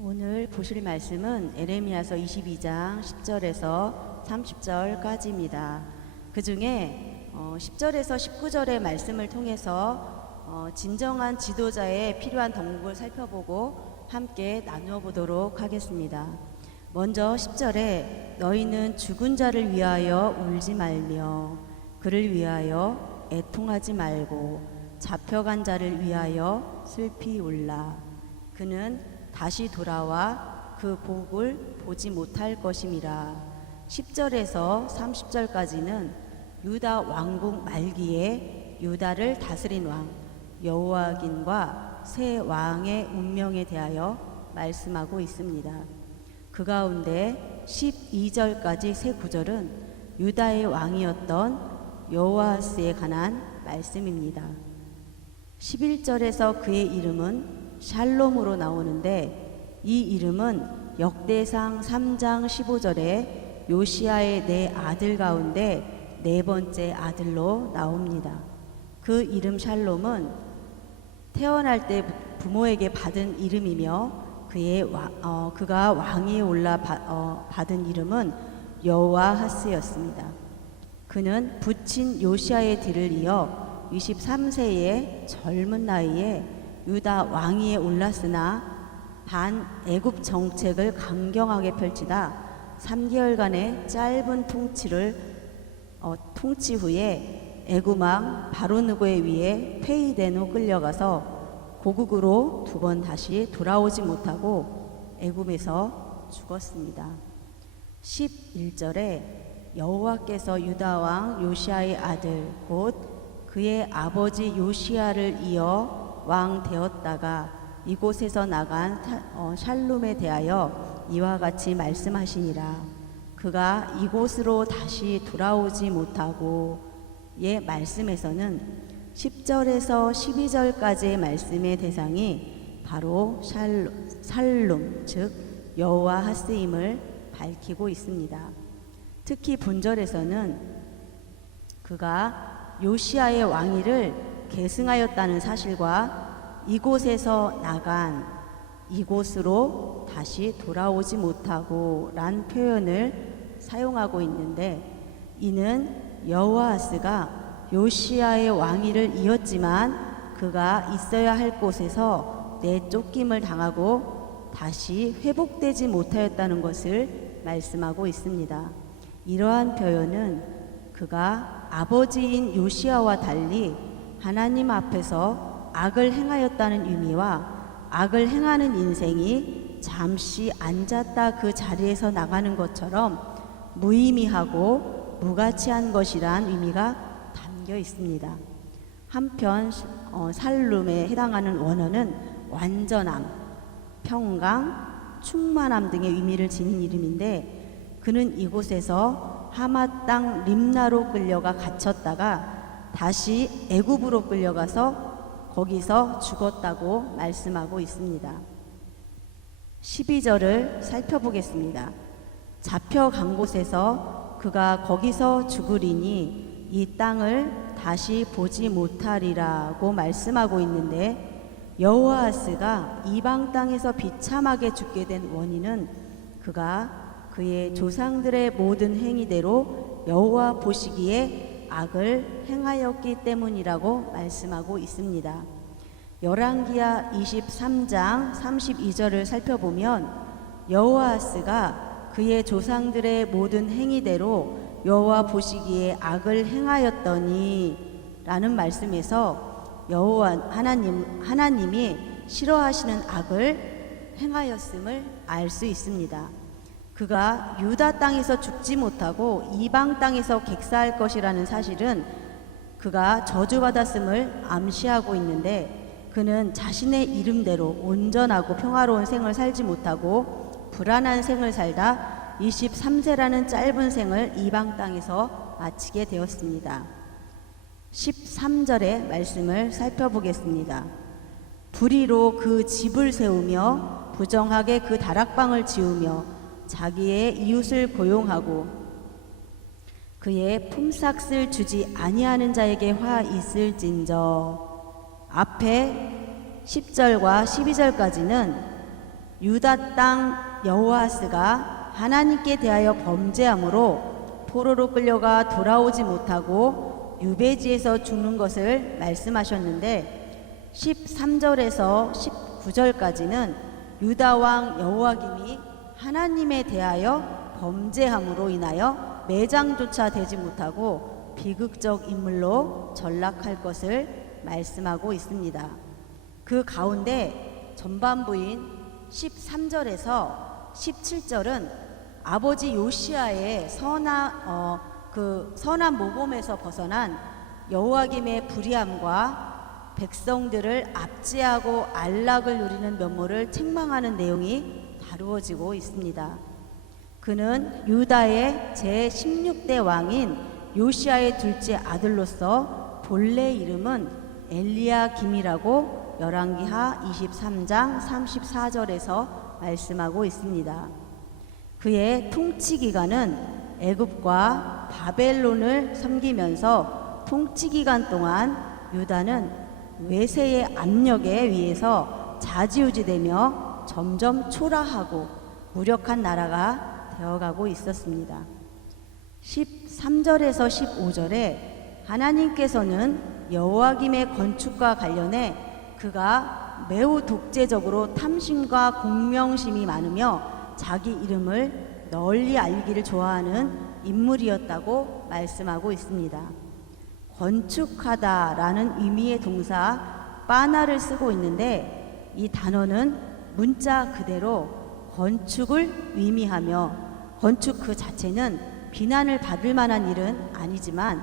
오늘 보실 말씀은 에레미야서 22장 10절에서 30절까지입니다. 그 중에 10절에서 19절의 말씀을 통해서 진정한 지도자에 필요한 덕목을 살펴보고 함께 나누어 보도록 하겠습니다. 먼저 10절에 너희는 죽은 자를 위하여 울지 말며 그를 위하여 애통하지 말고 잡혀간 자를 위하여 슬피 울라. 그는 다시 돌아와 그 복을 보지 못할 것임이라. 10절에서 30절까지는 유다 왕국 말기에 유다를 다스린 왕 여호야긴과 새 왕의 운명에 대하여 말씀하고 있습니다. 그 가운데 12절까지 세 구절은 유다의 왕이었던 여호아스에 관한 말씀입니다. 11절에서 그의 이름은 샬롬으로 나오는데 이 이름은 역대상 3장 15절에 요시야의 네 아들 가운데 네 번째 아들로 나옵니다. 그 이름 샬롬은 태어날 때 부모에게 받은 이름이며 그가 왕위에 올라 받은 이름은 여호아하스였습니다. 그는 부친 요시야의 뒤를 이어 23세의 젊은 나이에 유다 왕위에 올랐으나 반애굽 정책을 강경하게 펼치다 3개월간의 짧은 통치 후에 애굽 왕 바로느고에 의해 폐위된 후 끌려가서 고국으로 두 번 다시 돌아오지 못하고 애굽에서 죽었습니다. 11절에 여호와께서 유다 왕 요시야의 아들 곧 그의 아버지 요시야를 이어 왕 되었다가 이곳에서 나간 샬룸에 대하여 이와 같이 말씀하시니라. 그가 이곳으로 다시 돌아오지 못하고 의 말씀에서는 10절에서 12절까지의 말씀의 대상이 바로 샬룸 즉 여호아하스임을 밝히고 있습니다. 특히 본절에서는 그가 요시야의 왕위를 계승하였다는 사실과 이곳에서 나간 이곳으로 다시 돌아오지 못하고 란 표현을 사용하고 있는데 이는 여호아스가 요시야의 왕위를 이었지만 그가 있어야 할 곳에서 내쫓김을 당하고 다시 회복되지 못하였다는 것을 말씀하고 있습니다. 이러한 표현은 그가 아버지인 요시야와 달리 하나님 앞에서 악을 행하였다는 의미와 악을 행하는 인생이 잠시 앉았다 그 자리에서 나가는 것처럼 무의미하고 무가치한 것이란 의미가 담겨 있습니다. 한편 살룸에 해당하는 원어는 완전함, 평강, 충만함 등의 의미를 지닌 이름인데 그는 이곳에서 하마 땅 림나로 끌려가 갇혔다가 다시 애굽으로 끌려가서 거기서 죽었다고 말씀하고 있습니다. 12절을 살펴보겠습니다. 잡혀간 곳에서 그가 거기서 죽으리니 이 땅을 다시 보지 못하리라고 말씀하고 있는데 여호아스가 이방 땅에서 비참하게 죽게 된 원인은 그가 그의 조상들의 모든 행위대로 여호와 보시기에 악을 행하였기 때문이라고 말씀하고 있습니다. 열왕기하 23장 32절을 살펴보면 여호아스가 그의 조상들의 모든 행위대로 여호와 보시기에 악을 행하였더니 라는 말씀에서 하나님이 싫어하시는 악을 행하였음을 알 수 있습니다. 그가 유다 땅에서 죽지 못하고 이방 땅에서 객사할 것이라는 사실은 그가 저주받았음을 암시하고 있는데 그는 자신의 이름대로 온전하고 평화로운 생을 살지 못하고 불안한 생을 살다 23세라는 짧은 생을 이방 땅에서 마치게 되었습니다. 13절의 말씀을 살펴보겠습니다. 불의로 그 집을 세우며 부정하게 그 다락방을 지으며 자기의 이웃을 고용하고 그의 품삯을 주지 아니하는 자에게 화 있을진저. 앞에 10절과 12절까지는 유다 땅 여호아스가 하나님께 대하여 범죄함으로 포로로 끌려가 돌아오지 못하고 유배지에서 죽는 것을 말씀하셨는데 13절에서 19절까지는 유다 왕 여호아김이 하나님에 대하여 범죄함으로 인하여 매장조차 되지 못하고 비극적 인물로 전락할 것을 말씀하고 있습니다. 그 가운데 전반부인 13절에서 17절은 아버지 요시아의 선한 모범에서 벗어난 여호와김의 불의함과 백성들을 압제하고 안락을 누리는 면모를 책망하는 내용이 다루어지고 있습니다. 그는 유다의 제16대 왕인 요시아의 둘째 아들로서 본래 이름은 엘리야김이라고 열왕기하 23장 34절에서 말씀하고 있습니다. 그의 통치 기간은 애굽과 바벨론을 섬기면서 통치 기간 동안 유다는 외세의 압력에 의해서 좌지우지되며 점점 초라하고 무력한 나라가 되어가고 있었습니다. 13절에서 15절에 하나님께서는 여호와김의 건축과 관련해 그가 매우 독재적으로 탐심과 공명심이 많으며 자기 이름을 널리 알기를 좋아하는 인물이었다고 말씀하고 있습니다. 건축하다라는 의미의 동사 빠나를 쓰고 있는데 이 단어는 문자 그대로 건축을 의미하며 건축 그 자체는 비난을 받을 만한 일은 아니지만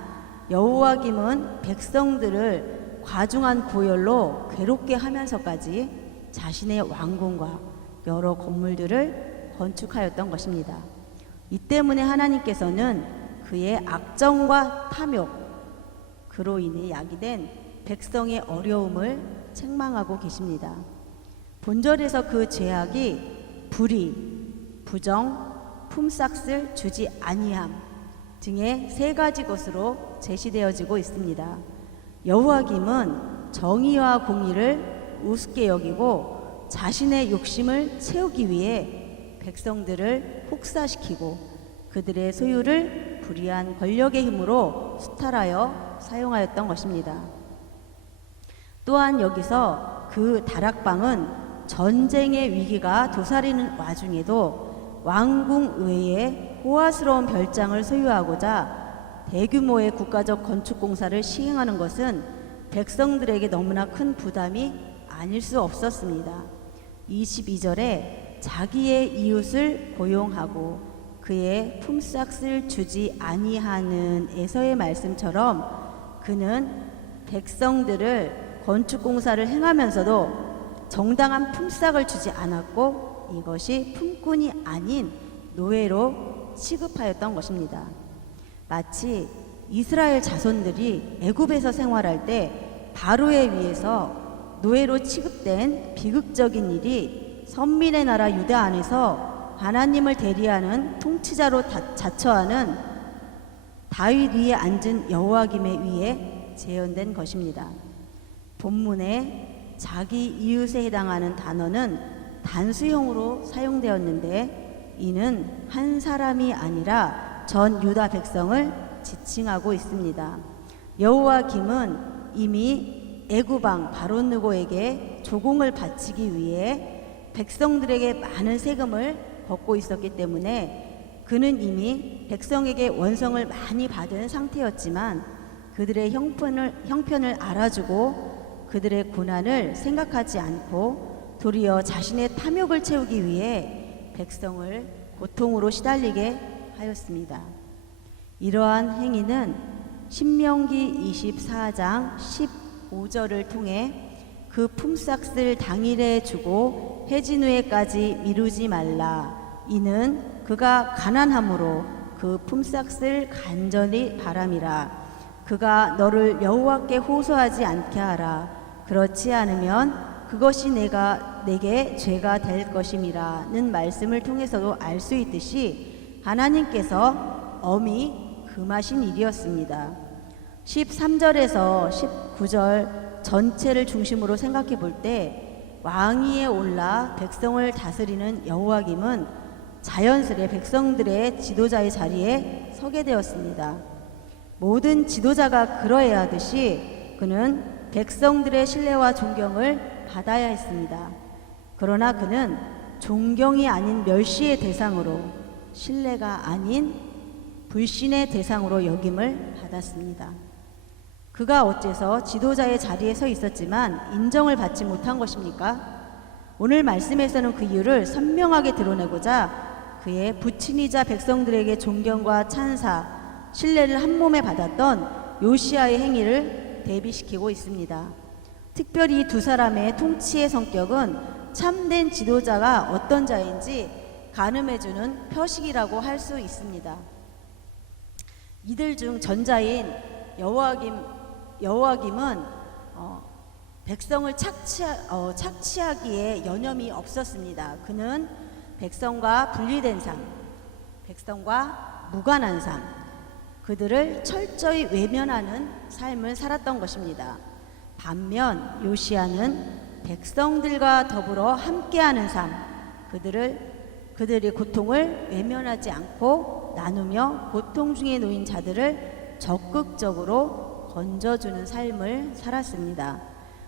여호와김은 백성들을 과중한 고열로 괴롭게 하면서까지 자신의 왕궁과 여러 건물들을 건축하였던 것입니다. 이 때문에 하나님께서는 그의 악정과 탐욕, 그로 인해 야기된 백성의 어려움을 책망하고 계십니다. 본절에서 그 죄악이 불의, 부정, 품삯을 주지 아니함 등의 세 가지 것으로 제시되어지고 있습니다. 여호와김은 정의와 공의를 우습게 여기고 자신의 욕심을 채우기 위해 백성들을 혹사시키고 그들의 소유를 불의한 권력의 힘으로 수탈하여 사용하였던 것입니다. 또한 여기서 그 다락방은 전쟁의 위기가 도사리는 와중에도 왕궁 외에 호화스러운 별장을 소유하고자 대규모의 국가적 건축 공사를 시행하는 것은 백성들에게 너무나 큰 부담이 아닐 수 없었습니다. 22절에 자기의 이웃을 고용하고 그의 품삯을 주지 아니하는 에서의 말씀처럼 그는 백성들을 건축 공사를 행하면서도 정당한 품삯을 주지 않았고 이것이 품꾼이 아닌 노예로 취급하였던 것입니다. 마치 이스라엘 자손들이 애굽에서 생활할 때 바로에 의해서 노예로 취급된 비극적인 일이 선민의 나라 유다 안에서 하나님을 대리하는 통치자로 자처하는 다윗 위에 앉은 여호와김에 의해 재현된 것입니다. 본문에 자기 이웃에 해당하는 단어는 단수형으로 사용되었는데 이는 한 사람이 아니라 전 유다 백성을 지칭하고 있습니다. 여호와김은 이미 애굽왕 바롯느고에게 조공을 바치기 위해 백성들에게 많은 세금을 걷고 있었기 때문에 그는 이미 백성에게 원성을 많이 받은 상태였지만 그들의 형편을 알아주고 그들의 고난을 생각하지 않고 도리어 자신의 탐욕을 채우기 위해 백성을 고통으로 시달리게 하였습니다. 이러한 행위는 신명기 24장 15절을 통해 그 품삯을 당일에 주고 해진 후에까지 미루지 말라. 이는 그가 가난함으로 그 품삯을 간절히 바람이라. 그가 너를 여호와께 호소하지 않게 하라. 그렇지 않으면 그것이 내게 죄가 될 것임이라는 말씀을 통해서도 알 수 있듯이 하나님께서 엄히 금하신 일이었습니다. 13절에서 19절 전체를 중심으로 생각해 볼 때 왕위에 올라 백성을 다스리는 여호와김은 자연스레 백성들의 지도자의 자리에 서게 되었습니다. 모든 지도자가 그러해야 하듯이 그는 백성들의 신뢰와 존경을 받아야 했습니다. 그러나 그는 존경이 아닌 멸시의 대상으로, 신뢰가 아닌 불신의 대상으로 여김을 받았습니다. 그가 어째서 지도자의 자리에 서 있었지만 인정을 받지 못한 것입니까? 오늘 말씀에서는 그 이유를 선명하게 드러내고자 그의 부친이자 백성들에게 존경과 찬사, 신뢰를 한 몸에 받았던 요시야의 행위를 대비시키고 있습니다. 특별히 이 두 사람의 통치의 성격은 참된 지도자가 어떤 자인지 가늠해주는 표식이라고 할 수 있습니다. 이들 중 전자인 여호와김은 백성을 착취하기에 여념이 없었습니다. 그는 백성과 분리된 삶, 백성과 무관한 삶, 그들을 철저히 외면하는 삶을 살았던 것입니다. 반면 요시야는 백성들과 더불어 함께하는 삶, 그들의 고통을 외면하지 않고 나누며 고통 중에 놓인 자들을 적극적으로 건져주는 삶을 살았습니다.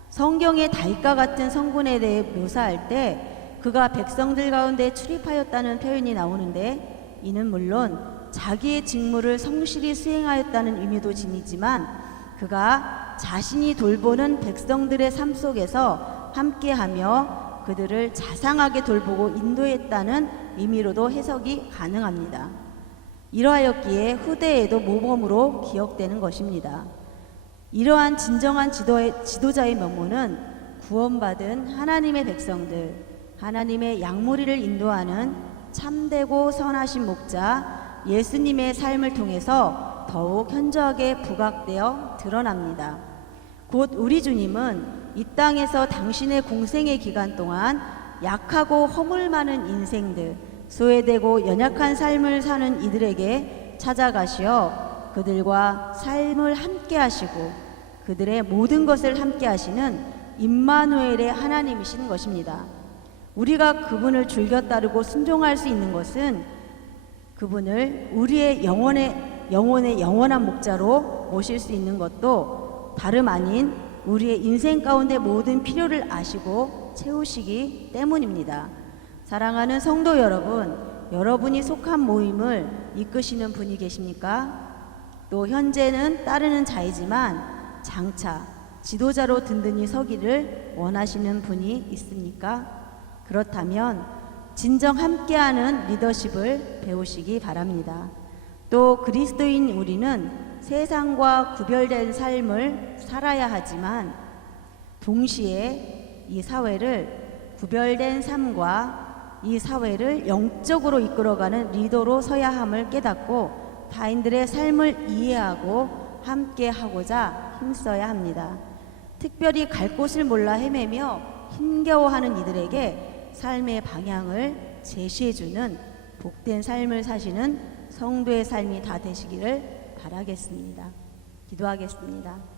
성경의 달과 같은 성군에 대해 묘사할 때 그가 백성들 가운데 출입하였다는 표현이 나오는데, 이는 물론 자기의 직무를 성실히 수행하였다는 의미도 지니지만 그가 자신이 돌보는 백성들의 삶 속에서 함께하며 그들을 자상하게 돌보고 인도했다는 의미로도 해석이 가능합니다. 이러하였기에 후대에도 모범으로 기억되는 것입니다. 이러한 진정한 지도자의 면모는 구원받은 하나님의 백성들, 하나님의 양무리를 인도하는 참되고 선하신 목자 예수님의 삶을 통해서 더욱 현저하게 부각되어 드러납니다. 곧 우리 주님은 이 땅에서 당신의 공생의 기간 동안 약하고 허물 많은 인생들, 소외되고 연약한 삶을 사는 이들에게 찾아가시어 그들과 삶을 함께 하시고 그들의 모든 것을 함께 하시는 임마누엘의 하나님이신 것입니다. 우리가 그분을 즐겨 따르고 순종할 수 있는 것은 그분을 우리의 영혼의 영원한 목자로 모실 수 있는 것도 다름 아닌 우리의 인생 가운데 모든 필요를 아시고 채우시기 때문입니다. 사랑하는 성도 여러분, 여러분이 속한 모임을 이끄시는 분이 계십니까? 또 현재는 따르는 자이지만 장차 지도자로 든든히 서기를 원하시는 분이 있습니까? 그렇다면 진정 함께하는 리더십을 배우시기 바랍니다. 또 그리스도인 우리는 세상과 구별된 삶을 살아야 하지만 동시에 이 사회를 구별된 삶과 이 사회를 영적으로 이끌어가는 리더로 서야 함을 깨닫고 타인들의 삶을 이해하고 함께하고자 힘써야 합니다. 특별히 갈 곳을 몰라 헤매며 힘겨워하는 이들에게 삶의 방향을 제시해주는 복된 삶을 사시는 성도의 삶이 다 되시기를 바라겠습니다. 기도하겠습니다.